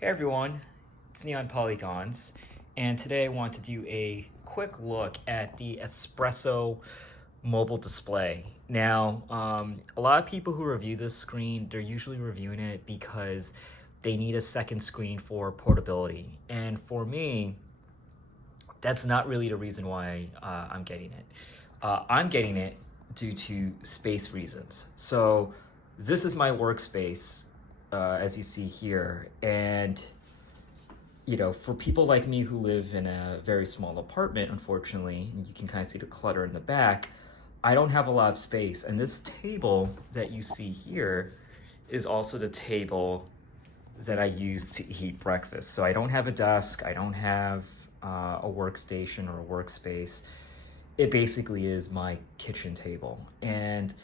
Hey everyone, it's Neon Polygons, and today I want to do a quick look at the Espresso mobile display. Now, a lot of people who review this screen, they're usually reviewing it because they need a second screen for portability. And for me, that's not really the reason why I'm getting it. I'm getting it due to space reasons. So this is my workspace, as you see here, and for people like me who live in a very small apartment, unfortunately, and you can kind of see the clutter in the back, I don't have a lot of space. And this table that you see here is also the table that I use to eat breakfast. So I don't have a desk, I don't have a workstation or a workspace. It basically is my kitchen table. And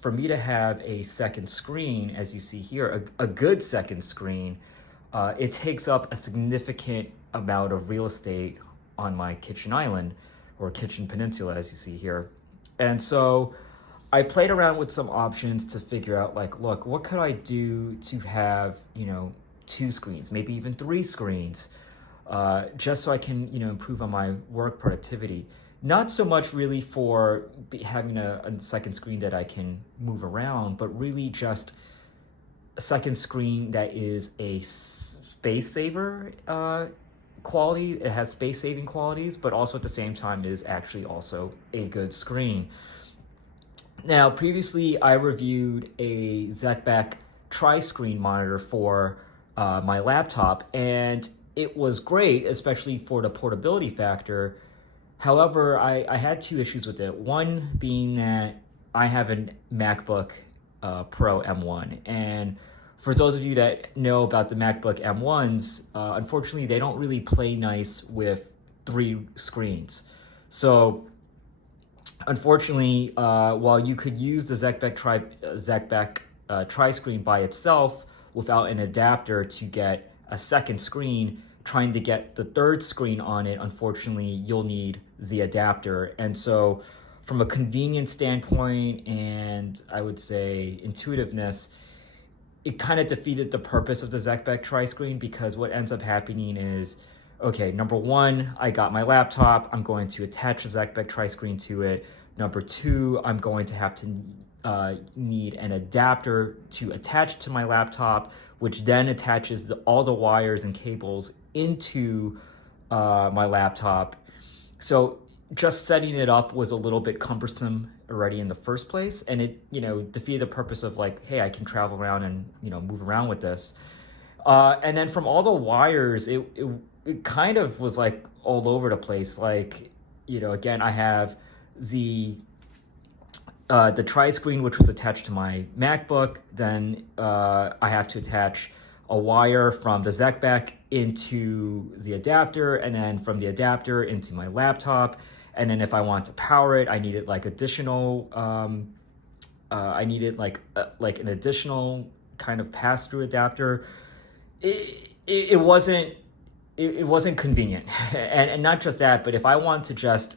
for me to have a second screen, as you see here, a good second screen, it takes up a significant amount of real estate on my kitchen island, or kitchen peninsula, as you see here. And so I played around with some options to figure out, like, look, what could I do to have, two screens, maybe even three screens, just so I can, improve on my work productivity. Not so much really for having a second screen that I can move around, but really just a second screen that is a space saver quality. It has space saving qualities, but also at the same time is actually also a good screen. Now, previously I reviewed a ZecBack tri-screen monitor for my laptop, and it was great, especially for the portability factor. However, I had two issues with it. One being that I have a MacBook Pro M1, and for those of you that know about the MacBook M1s, unfortunately they don't really play nice with three screens. So unfortunately, while you could use the ZecBack tri-screen by itself without an adapter to get a second screen, trying to get the third screen on it, unfortunately, you'll need the adapter. And so from a convenience standpoint, and I would say intuitiveness, it kind of defeated the purpose of the ZecBack tri-screen, because what ends up happening is, okay, number one, I got my laptop, I'm going to attach the ZecBack tri-screen to it. Number two, I'm going to have to need an adapter to attach to my laptop, which then attaches all the wires and cables into my laptop. So just setting it up was a little bit cumbersome already in the first place, and it defeated the purpose of, like, hey, I can travel around and move around with this. And then from all the wires, it kind of was like all over the place. Like, again, I have the tri-screen, which was attached to my MacBook. Then I have to attach a wire from the ZecBack into the adapter, and then from the adapter into my laptop. And then if I want to power it, I needed like additional, I needed like an additional kind of pass-through adapter. It wasn't convenient, and not just that, but if I want to just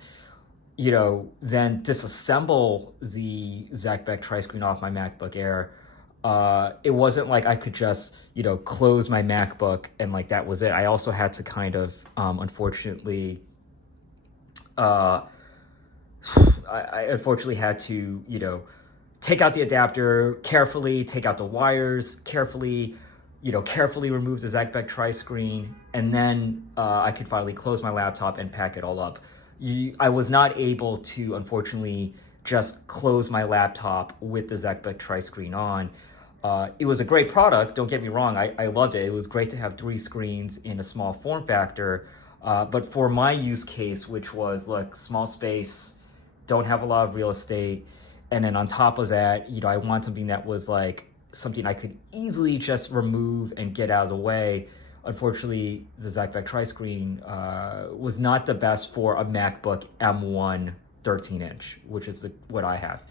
then disassemble the ZecBack tri-screen off my MacBook Air, it wasn't like I could just close my MacBook and like that was it. I also had to kind of unfortunately I unfortunately had to take out the adapter carefully, take out the wires carefully, carefully remove the ZecBack tri-screen, and then I could finally close my laptop and pack it all up. I was not able to, unfortunately, just close my laptop with the ZecBack tri-screen on. It was a great product, don't get me wrong, I loved it. It was great to have three screens in a small form factor, but for my use case, which was, look, small space, don't have a lot of real estate, and then on top of that, I want something that was like something I could easily just remove and get out of the way. Unfortunately, the ZecBack tri-screen was not the best for a MacBook M1 13-inch, which is what I have.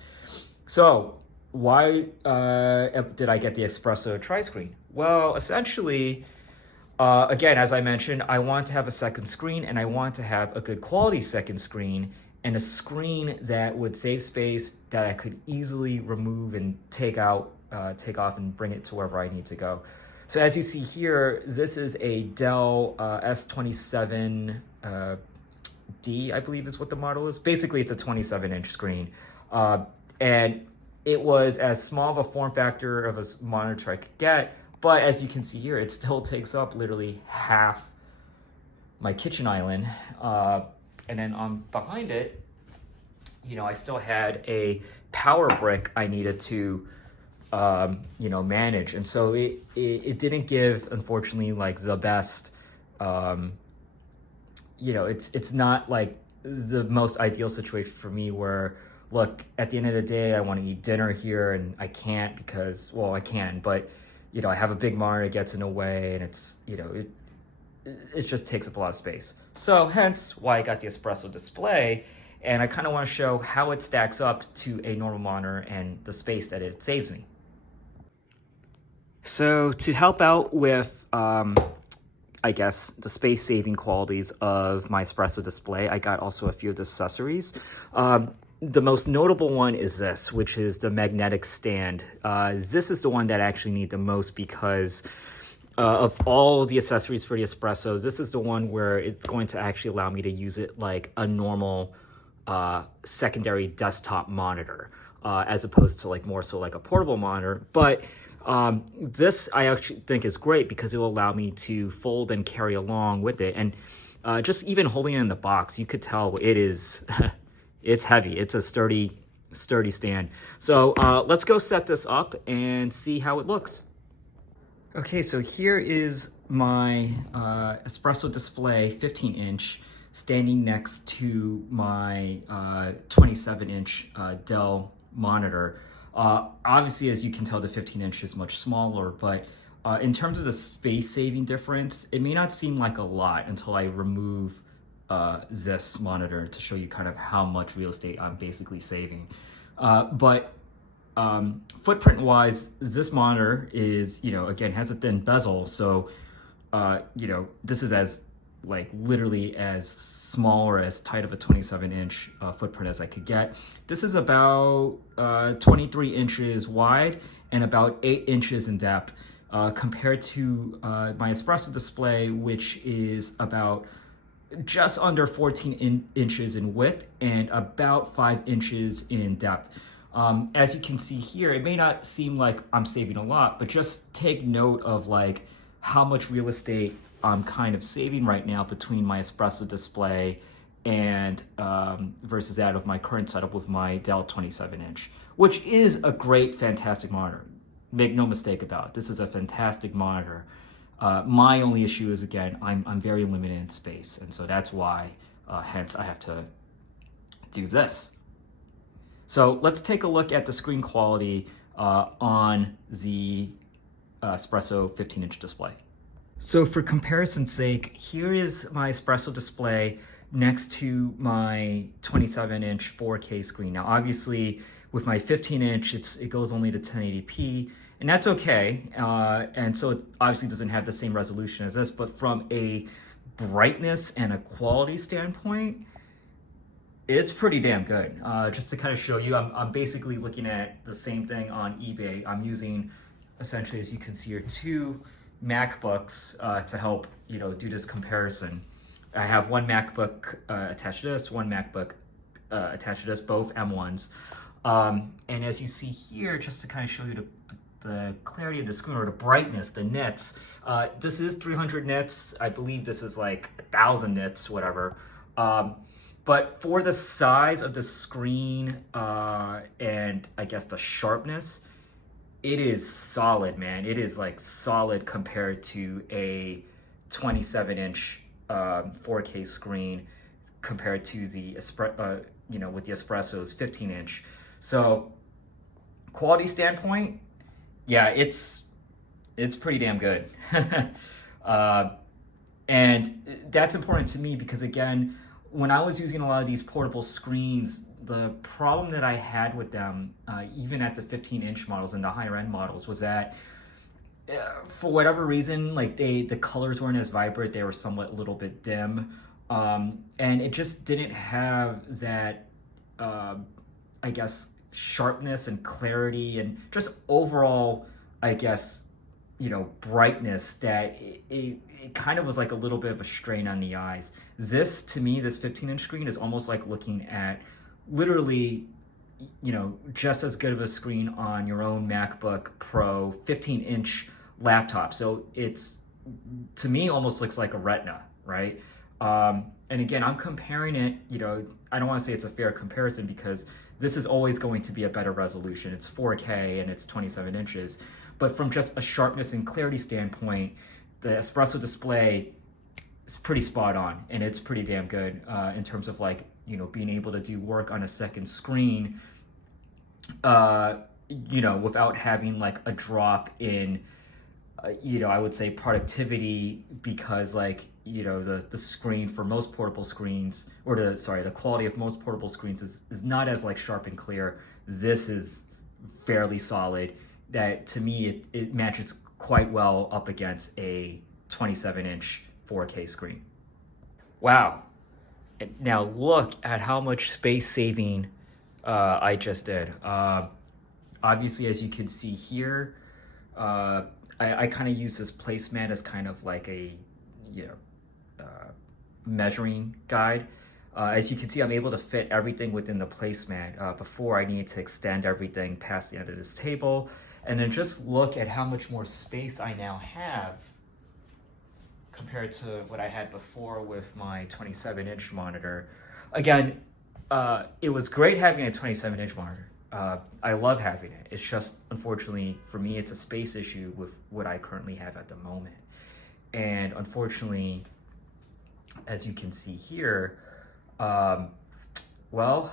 So why did I get the Espresso tri-screen? Well, essentially, again, as I mentioned, I want to have a second screen, and I want to have a good quality second screen, and a screen that would save space, that I could easily remove and take off and bring it to wherever I need to go. So as you see here, this is a Dell S27 D, I believe is what the model is. Basically, it's a 27-inch screen. And it was as small of a form factor of a monitor I could get, but as you can see here, it still takes up literally half my kitchen island. And then on behind it, I still had a power brick I needed to manage. And so it didn't give, unfortunately, like the best, it's not like the most ideal situation for me where, look, at the end of the day, I want to eat dinner here and I can't because, well, I can, but, I have a big monitor that gets in the way and it's, it just takes up a lot of space. So hence why I got the Espresso display. And I kind of want to show how it stacks up to a normal monitor and the space that it saves me. So to help out with, I guess, the space-saving qualities of my Espresso display, I got also a few of the accessories. The most notable one is this, which is the magnetic stand. This is the one that I actually need the most because of all the accessories for the Espresso, this is the one where it's going to actually allow me to use it like a normal secondary desktop monitor, as opposed to like more so like a portable monitor. But this I actually think is great because it will allow me to fold and carry along with it. And just even holding it in the box, you could tell it is, it's heavy. It's a sturdy stand. So let's go set this up and see how it looks. Okay, so here is my Espresso display, 15-inch, standing next to my 27-inch Dell monitor. Obviously, as you can tell, the 15-inch is much smaller, but in terms of the space-saving difference, it may not seem like a lot until I remove this monitor to show you kind of how much real estate I'm basically saving. But footprint wise, this monitor is, again, has a thin bezel. So, this is as like literally as small or as tight of a 27-inch footprint as I could get. This is about 23 inches wide and about 8 inches in depth compared to my Espresso display, which is about just under 14 inches in width and about 5 inches in depth. As you can see here, it may not seem like I'm saving a lot, but just take note of like how much real estate I'm kind of saving right now between my Espresso display and versus that of my current setup with my Dell 27-inch, which is a great, fantastic monitor. Make no mistake about it. This is a fantastic monitor. My only issue is, again, I'm very limited in space, and so that's why, hence, I have to do this. So let's take a look at the screen quality on the Espresso 15-inch display. So for comparison's sake, here is my Espresso display next to my 27-inch 4K screen. Now, obviously, with my 15-inch, it goes only to 1080p, and that's okay. And so it obviously doesn't have the same resolution as this, but from a brightness and a quality standpoint, it's pretty damn good. Just to kind of show you, I'm basically looking at the same thing on eBay. I'm using, essentially, as you can see here, two MacBooks to help do this comparison. I have one MacBook attached to this, one MacBook attached to this, both M1s. And as you see here, just to kind of show you the clarity of the screen, or the brightness, the nits, this is 300 nits. I believe this is like 1,000 nits, whatever. But for the size of the screen and I guess the sharpness, it is solid, man. It is like solid compared to a 27-inch 4K screen compared to the with the Espresso's 15-inch. So quality standpoint, yeah, it's pretty damn good. And that's important to me because, again, when I was using a lot of these portable screens, the problem that I had with them, even at the 15-inch models and the higher end models, was that for whatever reason, like the colors weren't as vibrant. They were somewhat a little bit dim, and it just didn't have that, I guess, sharpness and clarity and just overall, I guess, brightness that it kind of was like a little bit of a strain on the eyes. This, to me, this 15-inch screen is almost like looking at literally, just as good of a screen on your own MacBook Pro 15-inch laptop. So it's, to me, almost looks like a Retina, right? And again, I'm comparing it, I don't want to say it's a fair comparison because this is always going to be a better resolution. It's 4K and it's 27 inches. But from just a sharpness and clarity standpoint, the Espresso display is pretty spot on, and it's pretty damn good in terms of like, being able to do work on a second screen, without having like a drop in, I would say productivity, because like, the screen for most portable screens, or the quality of most portable screens is not as like sharp and clear. This is fairly solid. That to me, it matches quite well up against a 27-inch 4K screen. Wow. Now look at how much space saving I just did. Obviously, as you can see here, I kind of use this placemat as kind of like a measuring guide. As you can see, I'm able to fit everything within the placemat. Before, I needed to extend everything past the end of this table. And then just look at how much more space I now have compared to what I had before with my 27-inch monitor. Again, it was great having a 27-inch monitor. I love having it. It's just, unfortunately, for me, it's a space issue with what I currently have at the moment. And unfortunately, as you can see here, well,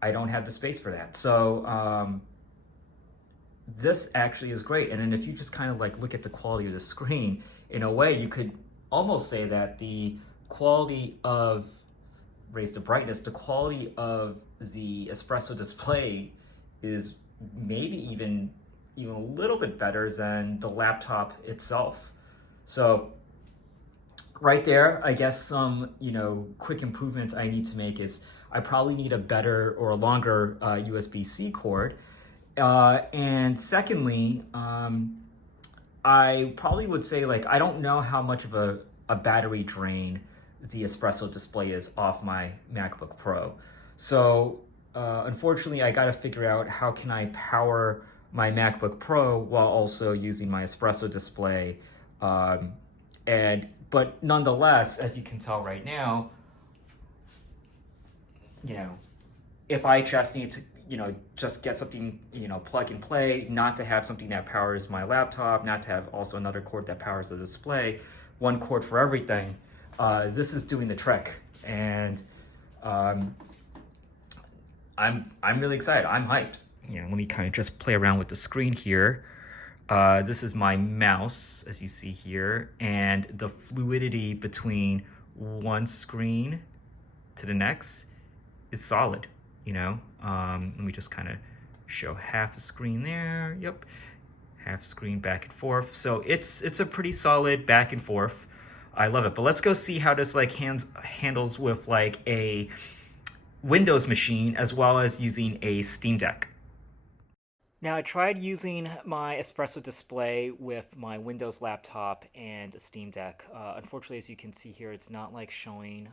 I don't have the space for that. So this actually is great. And then if you just kind of like look at the quality of the screen, in a way, you could almost say that the quality of, raise the brightness, the quality of the Espresso display is maybe even a little bit better than the laptop itself. So right there, I guess some, quick improvements I need to make is I probably need a better or a longer USB-C cord. And secondly, I probably would say, like, I don't know how much of a battery drain the Espresso display is off my MacBook Pro. So unfortunately, I got to figure out how can I power my MacBook Pro while also using my Espresso display. But nonetheless, as you can tell right now, if I just need to, just get something, plug and play, not to have something that powers my laptop, not to have also another cord that powers the display, one cord for everything, this is doing the trick. And I'm really excited. I'm hyped. Let me kind of just play around with the screen here. This is my mouse, as you see here, and the fluidity between one screen to the next is solid. Let me just kind of show half a screen there. Yep, half screen back and forth. So it's a pretty solid back and forth. I love it. But let's go see how this like handles with like a Windows machine as well as using a Steam Deck. Now, I tried using my Espresso display with my Windows laptop and a Steam Deck. Unfortunately, as you can see here, it's not like showing,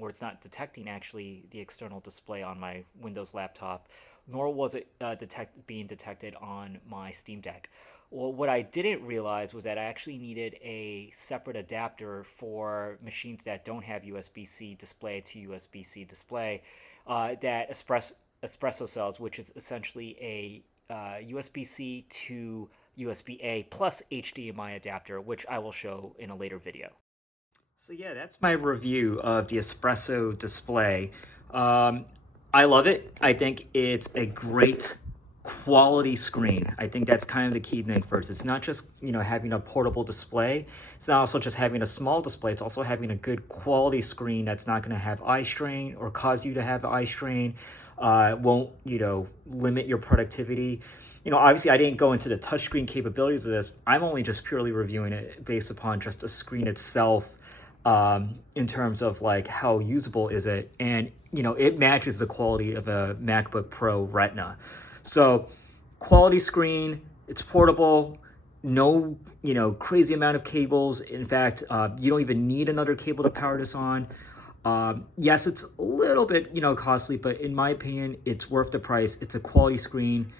or it's not detecting actually the external display on my Windows laptop, nor was it being detected on my Steam Deck. Well, what I didn't realize was that I actually needed a separate adapter for machines that don't have USB-C display to USB-C display that Espresso sells, which is essentially a USB-C to USB-A plus HDMI adapter, which I will show in a later video. So yeah, that's my review of the Espresso display. I love it. I think it's a great quality screen. I think that's kind of the key thing first. It's not just, having a portable display. It's not also just having a small display. It's also having a good quality screen that's not going to have eye strain or cause you to have eye strain. Won't, limit your productivity. Obviously I didn't go into the touchscreen capabilities of this. I'm only just purely reviewing it based upon just the screen itself, in terms of like how usable is it. And, it matches the quality of a MacBook Pro Retina. So quality screen, it's portable, no, crazy amount of cables. In fact, you don't even need another cable to power this on. Yes, it's a little bit, costly, but in my opinion, it's worth the price. It's a quality screen,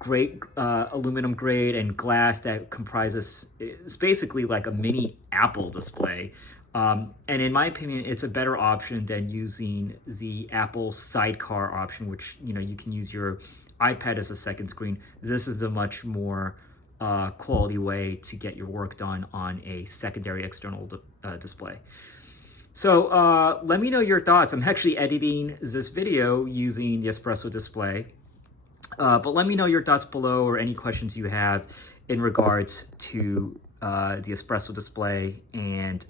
great aluminum grade and glass that comprises, it's basically like a mini Apple display. And in my opinion, it's a better option than using the Apple Sidecar option, which, you can use your iPad as a second screen. This is a much more quality way to get your work done on a secondary external display. So let me know your thoughts. I'm actually editing this video using the Espresso display. But let me know your thoughts below or any questions you have in regards to the Espresso display and,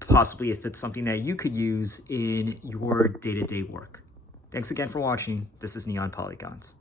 possibly if it's something that you could use in your day-to-day work. Thanks again for watching. This is Neon Polygons.